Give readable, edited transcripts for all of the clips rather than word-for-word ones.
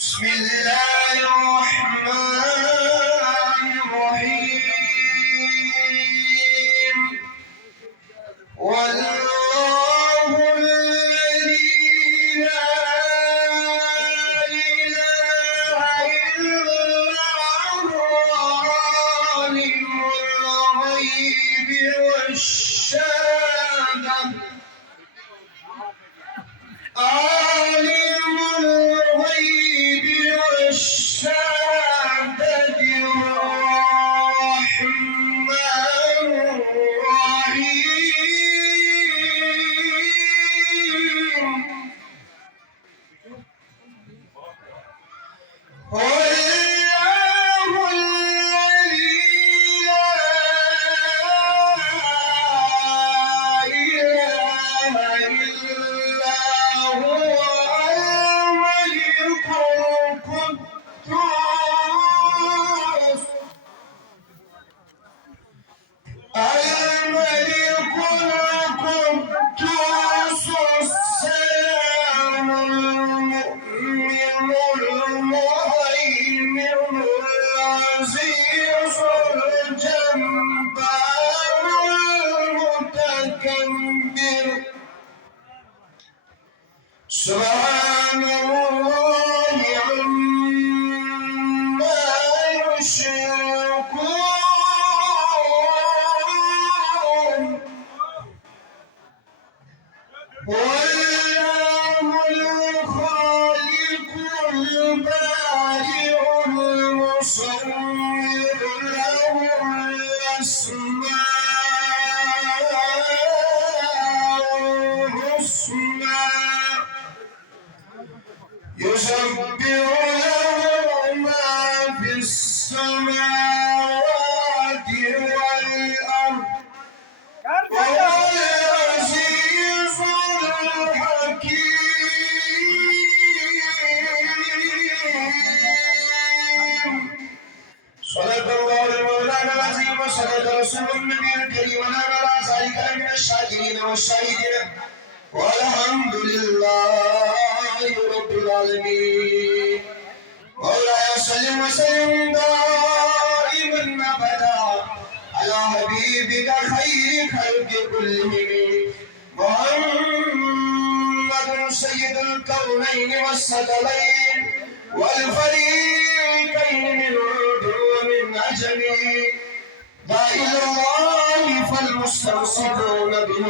بسم الله الرحمن الرحيم والله الذي لا إله إلا هو عالم الغيب والشهادة عالم الغيب والشهادة الرحمن الرحيم والله الذي لا إله إلا هو الملك القدوس السلام المؤمن المهيمن العزيز الجبار المتكبر سبحان الله عما يشركون والله الخالق البارئ المصور له الأسماء الحسنى يسبح له ما في السماوات والأرض وهو العزيز الحكيم صدق الله المولانا العظيم وصدق رسول النبي الكريم ونعم على ذلك من الشاكرين والشاهدين والحمد لله رب العالمين مولاي صل وسلم دائما ابدا على حبيبك خير خلق كلهم محمد سيد الكونين والثقلين والفريقين من عود ومن عجم لا إله إلا الله فالمستمسكون به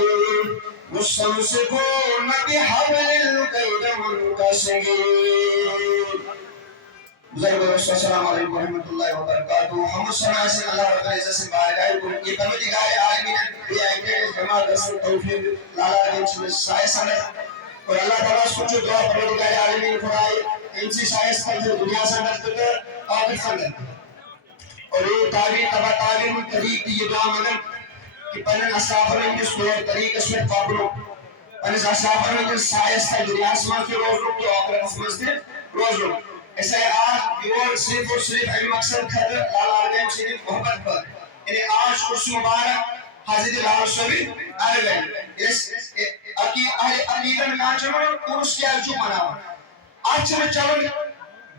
مستمسكون بحبل القيد منكسرين. السلام علیکم ورحمۃ اللہ وبرکاتہ. محمد صلی اللہ علیہ وسلم اللہ رب العزت سے بارگاہ کو یہ پروردگار عالمین بھی آئے جماعت رسول توفیق لالا ان سے سایہ سنت اور اللہ تعالیٰ کو جو دعا پروردگار عالمین فرائے ان سے سایہ سنت دنیا سنت کر آخر سنت اور یہ تعبیر تبا تعبیر طریق یہ دعا مگر کہ پنن اصحاب نے اس طور طریق اس میں قابلو پنن اصحاب نے جو سایہ سنت دنیا آسمان کے روز لوگ تو آخر مسجد روز لوگ ایسا آج دیوار صرف اور صرف علم مقصد کر لالا علیہ وسلم محبت پر انہیں آج اس مبارک حضرت لالا صبی آئے گئے اس عقیدہ میں کہاں چلو اس کے جو مناوا آج چلو چلو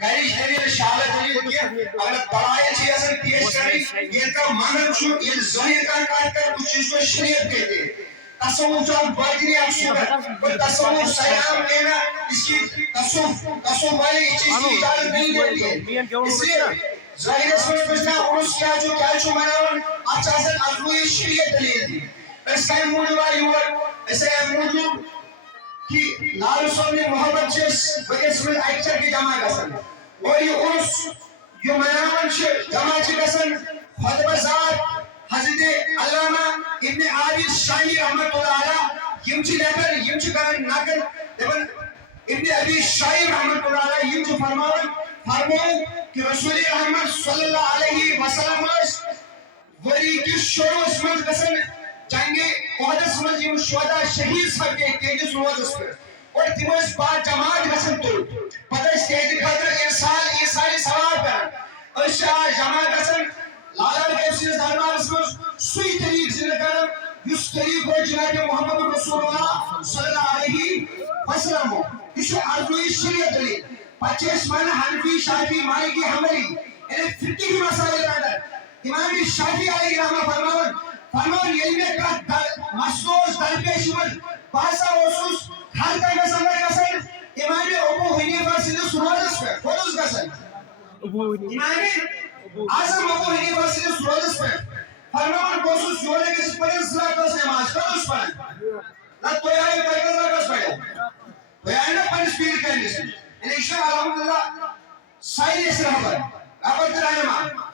گھری شہری شالت ہوئی ہوتی ہے اگر بڑائے چیز اصل پیش کری یہ کا مانر چھو یہ ظاہر کا کار کر کچھ چیز کو شریعت کہتے ہیں تصوف جو باطنی اصول ہے اور تصوف سیام لینا اس کی تصوف والی چیز کی اجازت نہیں دیتی ہے اس لیے ظاہر سمجھ بجنا عرص کیا جو مناون اچھا سے ازوی شریعت دلیل دی اس کا موجود آئی ہوا ایسے موجود کہ لال صاحب نے محبت جس وجہ سے ایکچر کی جمع گسن اور یہ عرص یہ مناون جمع چی گسن خطبہ ذات حضرت علامہ ابن عابد شاہی رحمت اللہ علیہ یمچی لیبر یمچی کرن ناکر ابن ابی شاہی رحمت اللہ علیہ یمچی فرماؤ کہ رسول رحمت صلی اللہ علیہ وسلم وری کی شروع اسمت قسم جنگی احدث من یم شہدہ شہید سب کے تیجس روز اس پر اور تیموز بات جماعت قسم تو پتہ اس تیجی خاطر انسانی سواب کرن اس جماعت قسم لالا علیہ دربار سوئی طریق زندہ کرم اس طریق کو جناب محمد رسول اللہ صلی اللہ علیہ وسلم یہ عرضی شریعت دلیل 25 من حنفی شافی مالکی حنبلی یعنی فقہی مسائل اندر امام شافعی علیہ رحمہ فرمان یعنی کا مسئوس درپیش من باسا اوسوس حلقہ گسن امام ابو حنیفہ سندس روزس پہ خودس گسن امام اعظم ابو حنیفہ سندس روزس پہ فرمان بوسوس یورے کس پڑھن صلاۃ نماز خودس پڑھن نہ تو آئے کر کس پڑھن تو آئے نہ پنس پیر کرنس انشاء الحمدللہ سائنس رہبر ابد رحمہ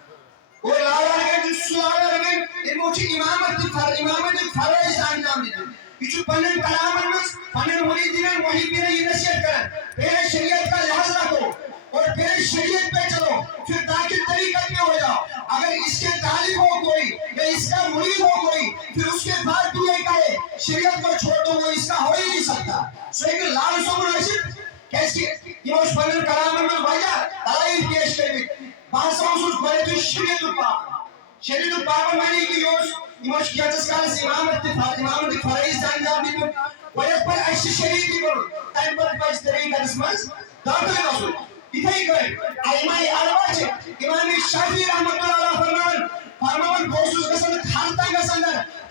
اور لالا کے سوال کے ان موچی امامت فرائض انجام دیتے یہ پنن کلامن میں پنن مریدین محبین یہ نصیحت کریں پہلے شریعت کا لحاظ رکھو اور پہلے شریعت پہ چلو پھر تاکہ طریقت میں ہو جاؤ اگر اس کے طالب ہو کوئی یا اس کا مرید ہو کوئی پھر اس کے بعد تو یہ کہے شریعت کو چھوڑ دو وہ اس کا ہو ہی نہیں سکتا صحیح کہ لال سو مناسب کیسے یہ اس پنن کلامن میں بھایا دلائل پیش کریں باسا اس بڑے تو شریعت الپاک معنی کی یوش کیاتس کالس امامت فرائض انجام دیتو ویت پر ایسی شریعت کی کرو تائم پر پاس طریقہ دسمز داخل رسول اتھائی کریں ائمہ اربعہ چھے امام شافعی رحمۃ اللہ فرمان بوسوس گسن خالتا گسن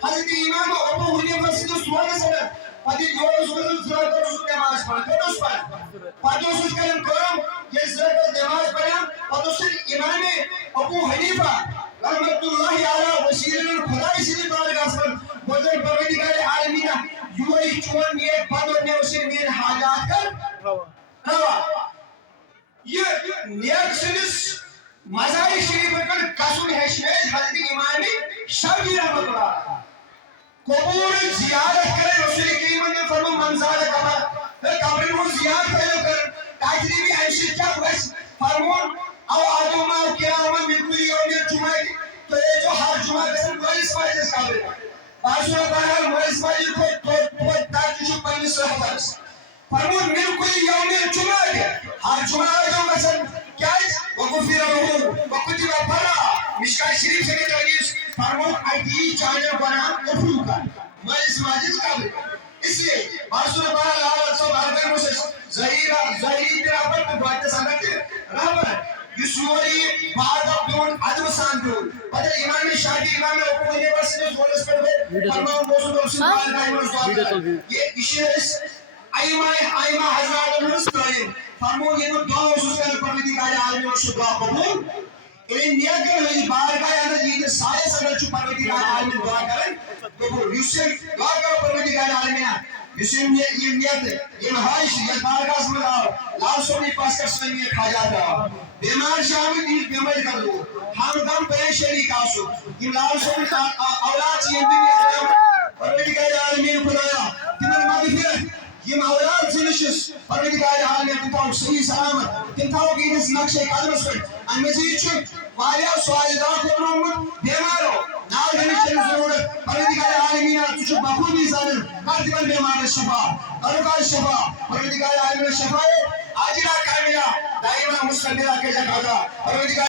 حضرت امام ابو حنیفہ سندس روزس پہ پتہ یوز ضرورت نماز پڑھ کتس پڑھ پتہ اس کرن کرم یہ ضرورت نماز پڑھا پتہ اس امام ابو حنیفہ رحمۃ اللہ علیہ وسیلہ خدای سید بارگاہ پر بزرگ پروردگار عالمین یوئی چون یہ پدر نے اسے مین حاجات کر روا یہ نیک سنس مزار شریف پر قسم ہے شیخ حضرت امام شافعی رحمۃ اللہ قبور زیارت کرے رسول کریم نے فرمایا من زار قبر کو زیارت کر تاجری ایشی کیا بس فرمان او آدم کرام من کل یوم الجمعہ تو یہ جو ہر جمعہ کسن مجلس مجلس قبر باشو بہر مجلس مجلس کو تاجش پنس رہبرس فرمان من کل یوم الجمعہ ہر جمعہ جو کسن کیا وقفی رہو وقتی وفرا مشکل شریف سے حدیث فرمان ایدی چانر بنا افرو کا مجلس مجلس قبر اس لیے باشو بہر لال سو بہر مسلس ظاہری رہبر کو بات سمجھتے رہبر یسوری بعد دون عدم سان دون بدل امام شافعی امام ابو حنیفہ سندس روزس پہ فرمان بوسو دوسن یہ اشیاء ائمہ حضرات المستقیم فرمون یہ دعا وسوس کر پروردگار عالمین اور دعا قبول ان نیت ہے بارگاہ اندر یہ سایہ سگر چ پروردگار عالمین دعا کریں قبول یوسف دعا کرو پروردگار عالمین یوسف یہ نیت یہ ہائش یہ بارگاہ میں لال سونی پاس کر سن یہ کھا جاتا بیمار شامل یہ بیمار کر دو ہم دم پریشانی کا سو یہ لال سونی اولاد یہ دنیا پروردگار عالمین خدایا تمہاری مغفرت یہ اولاد زنشس پروردگار عالمین تمہارا صحیح سلامت تمہارا کی اس نقش قدم پر ان مزید چھ وایا سوال دا کرنوم بیمارو نال گنش ضرورت پروردگار عالمین تجھ بخوبی زانن کاتبن بیمار شفا ارکان شفا پروردگار عالمین شفا اجرا کاملہ دائما مستمرہ کے جگہ پروردگار